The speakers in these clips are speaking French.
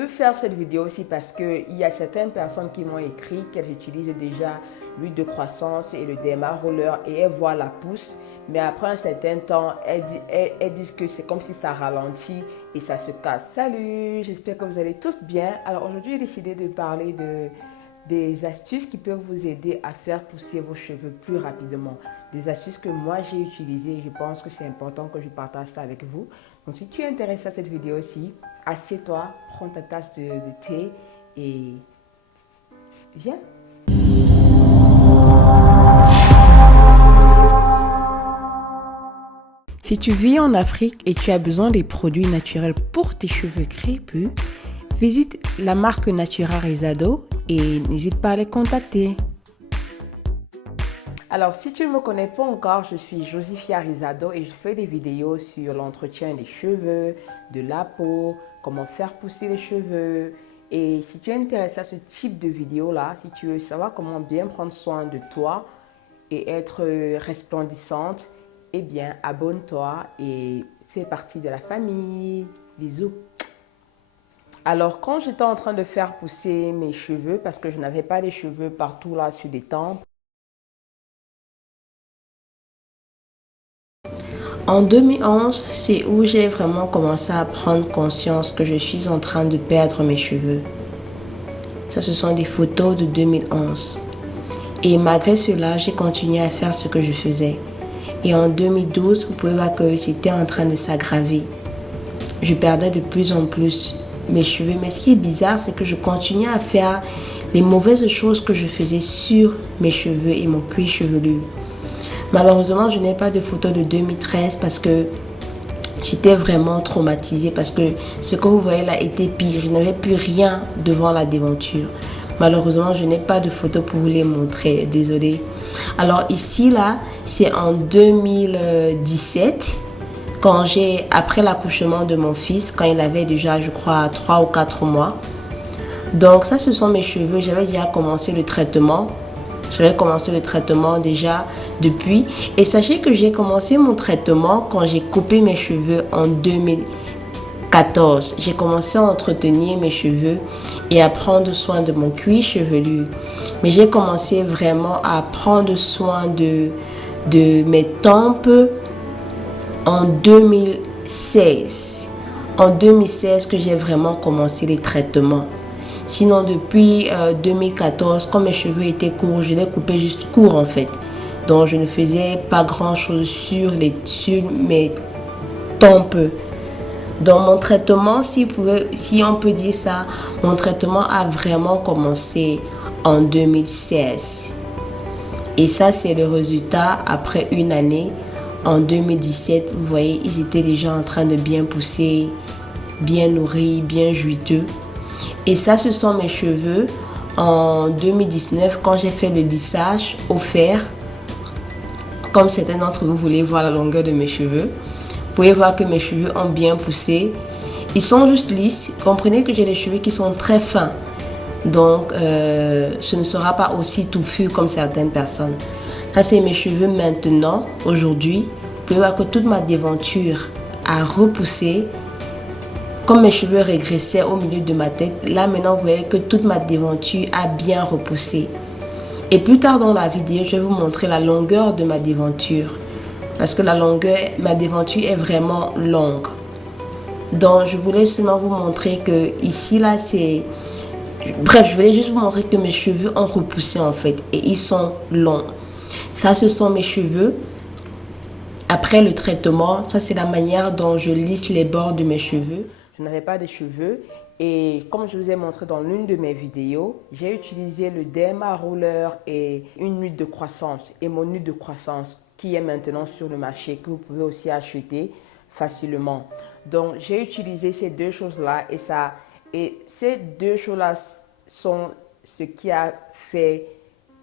voulu faire cette vidéo aussi parce qu'il y a certaines personnes qui m'ont écrit qu'elles utilisent déjà l'huile de croissance et le DMA Roller et elles voient la pousse. Mais après un certain temps, elles disent que c'est comme si ça ralentit et ça se casse. Salut, j'espère que vous allez tous bien. Alors aujourd'hui, j'ai décidé de parler des astuces qui peuvent vous aider à faire pousser vos cheveux plus rapidement. Des astuces que moi j'ai utilisées et je pense que c'est important que je partage ça avec vous. Donc si tu es intéressé à cette vidéo aussi, assieds-toi, prends ta tasse de thé et viens. Si tu vis en Afrique et tu as besoin des produits naturels pour tes cheveux crépus, visite la marque Natura Rizado et n'hésite pas à les contacter. Alors, si tu ne me connais pas encore, je suis Josifia Rizado et je fais des vidéos sur l'entretien des cheveux, de la peau, comment faire pousser les cheveux. Et si tu es intéressé à ce type de vidéo-là, si tu veux savoir comment bien prendre soin de toi et être resplendissante, eh bien, abonne-toi et fais partie de la famille. Bisous. Alors, quand j'étais en train de faire pousser mes cheveux, parce que je n'avais pas les cheveux partout là sur les tempes, en 2011, c'est où j'ai vraiment commencé à prendre conscience que je suis en train de perdre mes cheveux. Ça, ce sont des photos de 2011. Et malgré cela, j'ai continué à faire ce que je faisais. Et en 2012, vous pouvez voir que c'était en train de s'aggraver. Je perdais de plus en plus mes cheveux. Mais ce qui est bizarre, c'est que je continuais à faire les mauvaises choses que je faisais sur mes cheveux et mon cuir chevelu. Malheureusement, je n'ai pas de photos de 2013 parce que j'étais vraiment traumatisée parce que ce que vous voyez là était pire. Je n'avais plus rien devant la déventure. Malheureusement, je n'ai pas de photos pour vous les montrer. Désolée. Alors ici, là, c'est en 2017, après l'accouchement de mon fils, quand il avait déjà, je crois, 3 ou 4 mois. Donc ça, ce sont mes cheveux. J'avais déjà commencé le traitement. J'avais commencé le traitement déjà depuis. Et sachez que j'ai commencé mon traitement quand j'ai coupé mes cheveux en 2014. J'ai commencé à entretenir mes cheveux et à prendre soin de mon cuir chevelu. Mais j'ai commencé vraiment à prendre soin de mes tempes en 2016. En 2016 que j'ai vraiment commencé les traitements. Sinon, depuis 2014, quand mes cheveux étaient courts, je les coupais juste court en fait. Donc, je ne faisais pas grand-chose sur mes tempes. Dans mon traitement, si on peut dire ça, mon traitement a vraiment commencé en 2016. Et ça, c'est le résultat après une année. En 2017, vous voyez, ils étaient déjà en train de bien pousser, bien nourris, bien juiteux. Et ça, ce sont mes cheveux en 2019 quand j'ai fait le lissage au fer. Comme certains d'entre vous voulez voir la longueur de mes cheveux. Vous pouvez voir que mes cheveux ont bien poussé. Ils sont juste lisses. Comprenez que j'ai des cheveux qui sont très fins. Donc, ce ne sera pas aussi touffu comme certaines personnes. Ça, c'est mes cheveux maintenant, aujourd'hui. Vous pouvez voir que toute ma déventure a repoussé. Comme mes cheveux régressaient au milieu de ma tête, là maintenant vous voyez que toute ma déventure a bien repoussé. Et plus tard dans la vidéo, je vais vous montrer la longueur de ma déventure. Parce que ma déventure est vraiment longue. Donc je voulais seulement vous montrer que ici là c'est... Bref, je voulais juste vous montrer que mes cheveux ont repoussé en fait. Et ils sont longs. Ça, ce sont mes cheveux. Après le traitement, ça c'est la manière dont je lisse les bords de mes cheveux. Je n'avais pas de cheveux et comme je vous ai montré dans l'une de mes vidéos, j'ai utilisé le DMA Roller et une huile de croissance et mon huile de croissance qui est maintenant sur le marché que vous pouvez aussi acheter facilement. Donc j'ai utilisé ces deux choses-là et ces deux choses-là sont ce qui a fait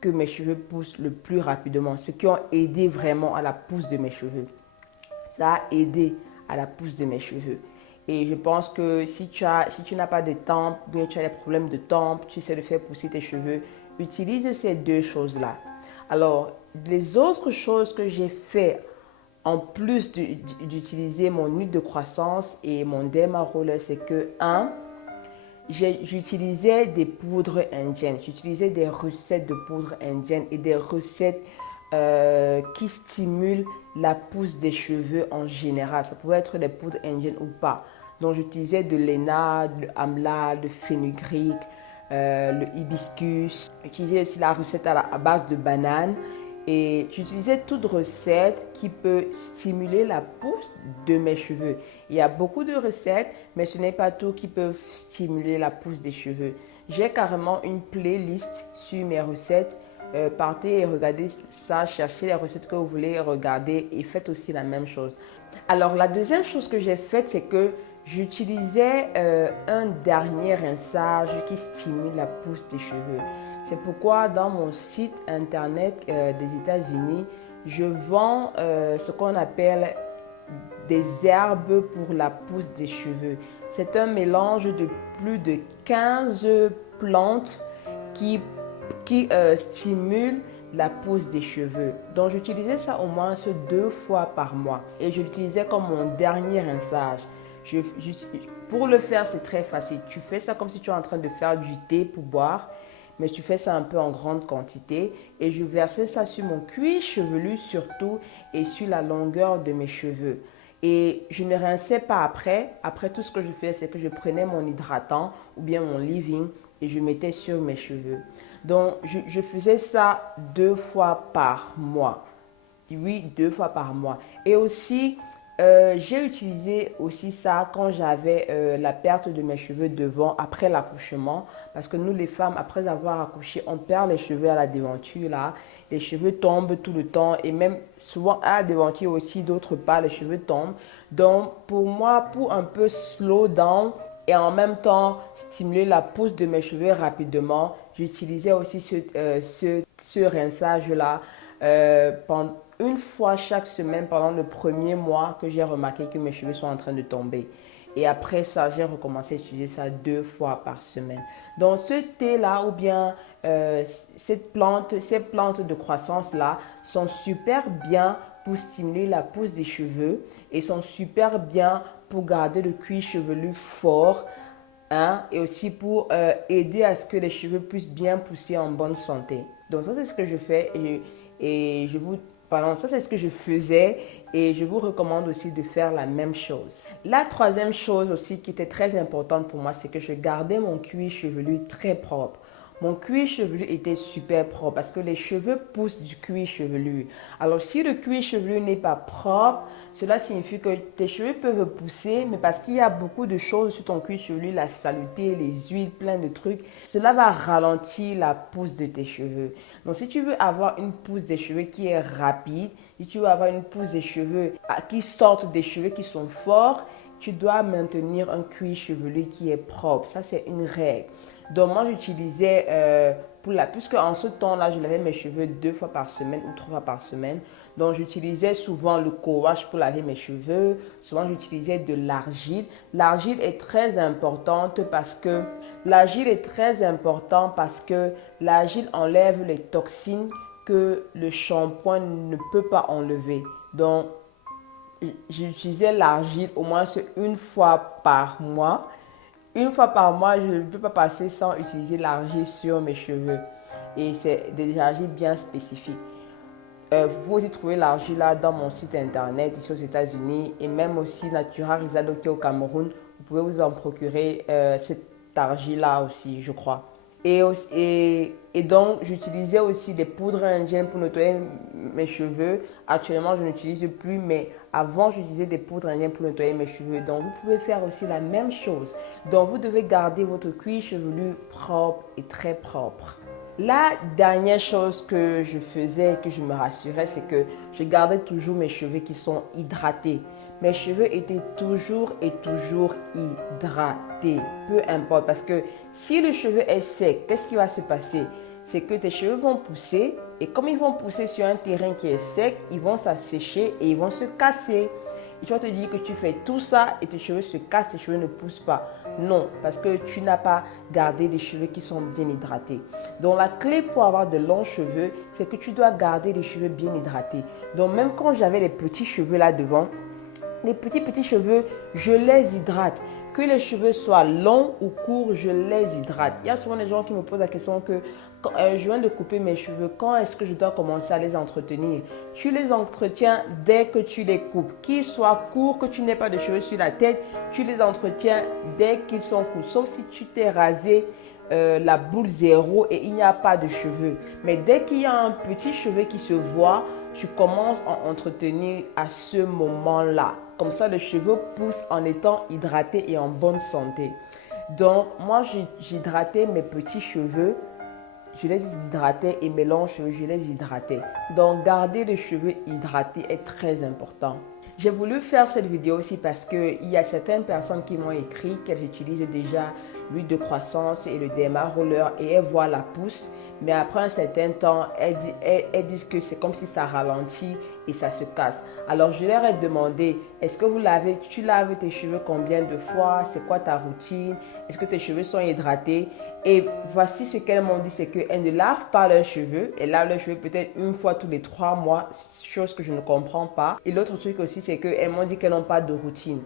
que mes cheveux poussent le plus rapidement, ce qui ont aidé vraiment à la pousse de mes cheveux. Ça a aidé à la pousse de mes cheveux. Et je pense que si tu n'as pas de tempes, bien tu as des problèmes de tempes, tu essaies de faire pousser tes cheveux, utilise ces deux choses-là. Alors, les autres choses que j'ai fait en plus d'utiliser mon huile de croissance et mon derma roller, c'est que j'utilisais des poudres indiennes. J'utilisais des recettes de poudres indiennes et des recettes qui stimulent la pousse des cheveux en général. Ça pouvait être des poudres indiennes ou pas. Donc j'utilisais de l'héna, de amla, de fenugrec, le hibiscus. J'utilisais aussi la recette à base de banane. Et j'utilisais toute recette qui peut stimuler la pousse de mes cheveux. Il y a beaucoup de recettes, mais ce n'est pas tout qui peut stimuler la pousse des cheveux. J'ai carrément une playlist sur mes recettes. Partez et regardez ça, cherchez les recettes que vous voulez regarder et faites aussi la même chose. Alors la deuxième chose que j'ai faite, c'est que j'utilisais un dernier rinçage qui stimule la pousse des cheveux. C'est pourquoi dans mon site internet des États-Unis, je vends ce qu'on appelle des herbes pour la pousse des cheveux. C'est un mélange de plus de 15 plantes qui stimulent la pousse des cheveux. Donc j'utilisais ça au moins 2 fois par mois et je l'utilisais comme mon dernier rinçage. Pour le faire, c'est très facile. Tu fais ça comme si tu es en train de faire du thé pour boire, mais tu fais ça un peu en grande quantité et je versais ça sur mon cuir chevelu surtout et sur la longueur de mes cheveux. Et je ne rinçais pas après. Après, tout ce que je faisais, c'est que je prenais mon hydratant ou bien mon leave-in et je mettais sur mes cheveux. Donc, je faisais ça 2 fois par mois. Oui, 2 fois par mois. Et aussi, j'ai utilisé aussi ça quand j'avais la perte de mes cheveux devant après l'accouchement. Parce que nous, les femmes, après avoir accouché, on perd les cheveux à la devanture là. Les cheveux tombent tout le temps et même souvent à la devanture aussi, d'autre part, les cheveux tombent. Donc, pour moi, pour un peu slow down et en même temps stimuler la pousse de mes cheveux rapidement, j'utilisais aussi ce rinçage-là une fois chaque semaine pendant le premier mois que j'ai remarqué que mes cheveux sont en train de tomber. Et après ça, j'ai recommencé à utiliser ça 2 fois par semaine. Donc ce thé-là ou bien ces plantes de croissance-là sont super bien pour stimuler la pousse des cheveux et sont super bien pour garder le cuir chevelu fort. Hein, et aussi pour aider à ce que les cheveux puissent bien pousser en bonne santé. Donc ça c'est ce que je fais et je vous pardon, ça c'est ce que je faisais et je vous recommande aussi de faire la même chose. La troisième chose aussi qui était très importante pour moi, c'est que je gardais mon cuir chevelu très propre. Mon cuir chevelu était super propre parce que les cheveux poussent du cuir chevelu. Alors si le cuir chevelu n'est pas propre, cela signifie que tes cheveux peuvent pousser, mais parce qu'il y a beaucoup de choses sur ton cuir chevelu, la saleté, les huiles, plein de trucs, cela va ralentir la pousse de tes cheveux. Donc si tu veux avoir une pousse des cheveux qui est rapide, si tu veux avoir une pousse des cheveux qui sortent des cheveux qui sont forts, tu dois maintenir un cuir chevelu qui est propre. Ça, c'est une règle. Donc, moi, j'utilisais, puisque en ce temps-là, je lavais mes cheveux 2 fois par semaine ou 3 fois par semaine. Donc, j'utilisais souvent le co-wash pour laver mes cheveux. Souvent, j'utilisais de l'argile. L'argile est très importante parce que l'argile enlève les toxines que le shampoing ne peut pas enlever. Donc, j'utilisais l'argile au moins 1 fois par mois. 1 fois par mois, je ne peux pas passer sans utiliser l'argile sur mes cheveux. Et c'est des argiles bien spécifiques. Vous aussi trouvez l'argile là dans mon site internet ici aux États-Unis et même aussi Natura Rizado qui est au Cameroun. Vous pouvez vous en procurer cette argile là aussi, je crois. Et donc, j'utilisais aussi des poudres indiennes pour nettoyer mes cheveux. Actuellement, je n'utilise plus, mais avant, j'utilisais des poudres indiennes pour nettoyer mes cheveux. Donc, vous pouvez faire aussi la même chose. Donc, vous devez garder votre cuir chevelu propre et très propre. La dernière chose que je faisais, que je me rassurais, c'est que je gardais toujours mes cheveux qui sont hydratés. Mes cheveux étaient toujours hydratés, peu importe. Parce que si le cheveu est sec, qu'est-ce qui va se passer? C'est que tes cheveux vont pousser et comme ils vont pousser sur un terrain qui est sec, ils vont s'assécher et ils vont se casser. Et tu vas te dire que tu fais tout ça et tes cheveux se cassent, tes cheveux ne poussent pas. Non, parce que tu n'as pas gardé des cheveux qui sont bien hydratés. Donc la clé pour avoir de longs cheveux, c'est que tu dois garder les cheveux bien hydratés. Donc même quand j'avais les petits cheveux là devant, les petits cheveux, je les hydrate. Que les cheveux soient longs ou courts, je les hydrate. Il y a souvent des gens qui me posent la question que je viens de couper mes cheveux, quand est-ce que je dois commencer à les entretenir? Tu les entretiens dès que tu les coupes. Qu'ils soient courts, que tu n'aies pas de cheveux sur la tête, tu les entretiens dès qu'ils sont courts. Sauf si tu t'es rasé la boule zéro et il n'y a pas de cheveux. Mais dès qu'il y a un petit cheveu qui se voit, tu commences à entretenir à ce moment-là. Comme ça, le cheveu pousse en étant hydraté et en bonne santé. Donc, moi, j'hydratais mes petits cheveux. Je les hydratais et mes longs cheveux, je les hydratais. Donc, garder les cheveux hydratés est très important. J'ai voulu faire cette vidéo aussi parce qu'il y a certaines personnes qui m'ont écrit qu'elles utilisent déjà l'huile de croissance et le DMA Roller et elles voient la pousse. Mais après un certain temps, elles disent que c'est comme si ça ralentit et ça se casse. Alors je leur ai demandé, est-ce que tu laves tes cheveux combien de fois? C'est quoi ta routine? Est-ce que tes cheveux sont hydratés? Et voici ce qu'elles m'ont dit, c'est qu'elles ne lavent pas leurs cheveux. Elles lavent leurs cheveux peut-être une fois tous les 3 mois, chose que je ne comprends pas. Et l'autre truc aussi, c'est qu'elles m'ont dit qu'elles n'ont pas de routine.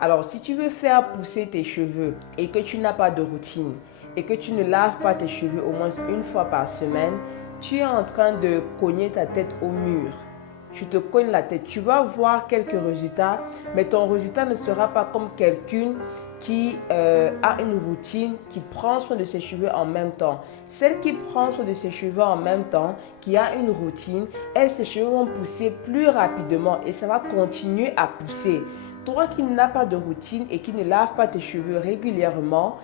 Alors si tu veux faire pousser tes cheveux et que tu n'as pas de routine, et que tu ne laves pas tes cheveux au moins une fois par semaine, tu es en train de cogner ta tête au mur. Tu te cognes la tête. Tu vas voir quelques résultats, mais ton résultat ne sera pas comme quelqu'un qui a une routine, qui prend soin de ses cheveux en même temps. Celle qui prend soin de ses cheveux en même temps, qui a une routine, ses cheveux vont pousser plus rapidement et ça va continuer à pousser. Toi qui n'as pas de routine et qui ne laves pas tes cheveux régulièrement,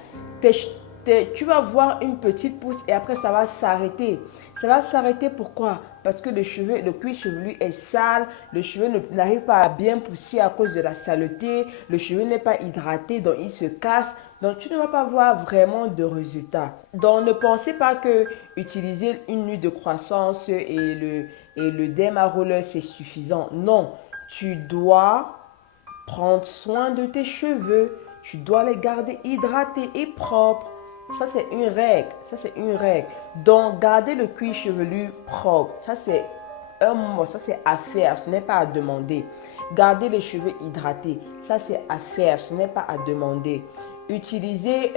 tu vas voir une petite pousse et après ça va s'arrêter. Ça va s'arrêter pourquoi? Parce que le cuir chevelu est sale, le cheveu n'arrive pas à bien pousser à cause de la saleté, le cheveu n'est pas hydraté, donc il se casse. Donc tu ne vas pas voir vraiment de résultats. Donc ne pensez pas que utiliser une huile de croissance et le DMA Roller c'est suffisant. Non, tu dois prendre soin de tes cheveux, tu dois les garder hydratés et propres. Ça, c'est une règle. Ça, c'est une règle. Donc, garder le cuir chevelu propre, ça, c'est à faire. Ce n'est pas à demander. Garder les cheveux hydratés, ça, c'est à faire. Ce n'est pas à demander. Utiliser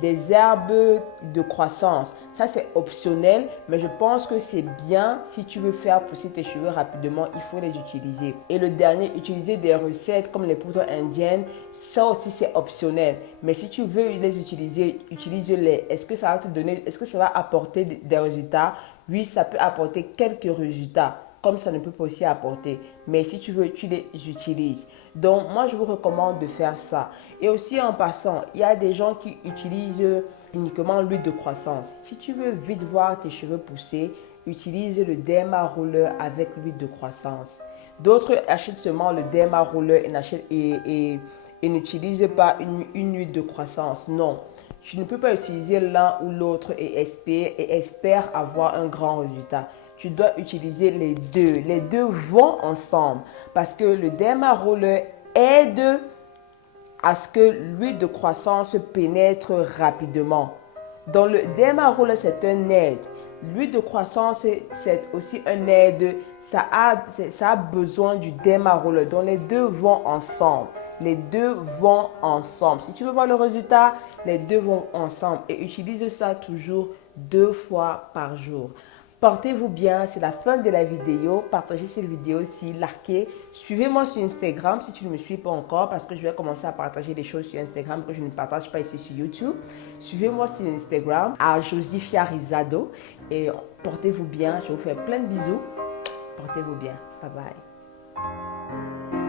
des herbes de croissance, ça c'est optionnel, mais je pense que c'est bien si tu veux faire pousser tes cheveux rapidement, il faut les utiliser. Et le dernier, utiliser des recettes comme les poudres indiennes, ça aussi c'est optionnel. Mais si tu veux les utiliser, utilise-les. Est-ce que ça va te donner, est-ce que ça va apporter des résultats? Oui, ça peut apporter quelques résultats, comme ça ne peut pas aussi apporter. Mais si tu veux, tu les utilises. Donc, moi, je vous recommande de faire ça. Et aussi, en passant, il y a des gens qui utilisent uniquement l'huile de croissance. Si tu veux vite voir tes cheveux pousser, utilise le DMA Roller avec l'huile de croissance. D'autres achètent seulement le DMA Roller et n'utilisent pas une huile de croissance. Non. Tu ne peux pas utiliser l'un ou l'autre et espère avoir un grand résultat. Tu dois utiliser les deux. Les deux vont ensemble parce que le DMA Roller aide à ce que l'huile de croissance pénètre rapidement. Donc le DMA Roller, c'est un aide. L'huile de croissance, c'est aussi un aide. Ça a besoin du DMA Roller. Donc les deux vont ensemble. Les deux vont ensemble. Si tu veux voir le résultat, les deux vont ensemble. Et utilise ça toujours 2 fois par jour. Portez-vous bien, c'est la fin de la vidéo. Partagez cette vidéo aussi, likez. Suivez-moi sur Instagram si tu ne me suis pas encore parce que je vais commencer à partager des choses sur Instagram que je ne partage pas ici sur YouTube. Suivez-moi sur Instagram à Josifia Rizado et portez-vous bien. Je vous fais plein de bisous. Portez-vous bien. Bye bye.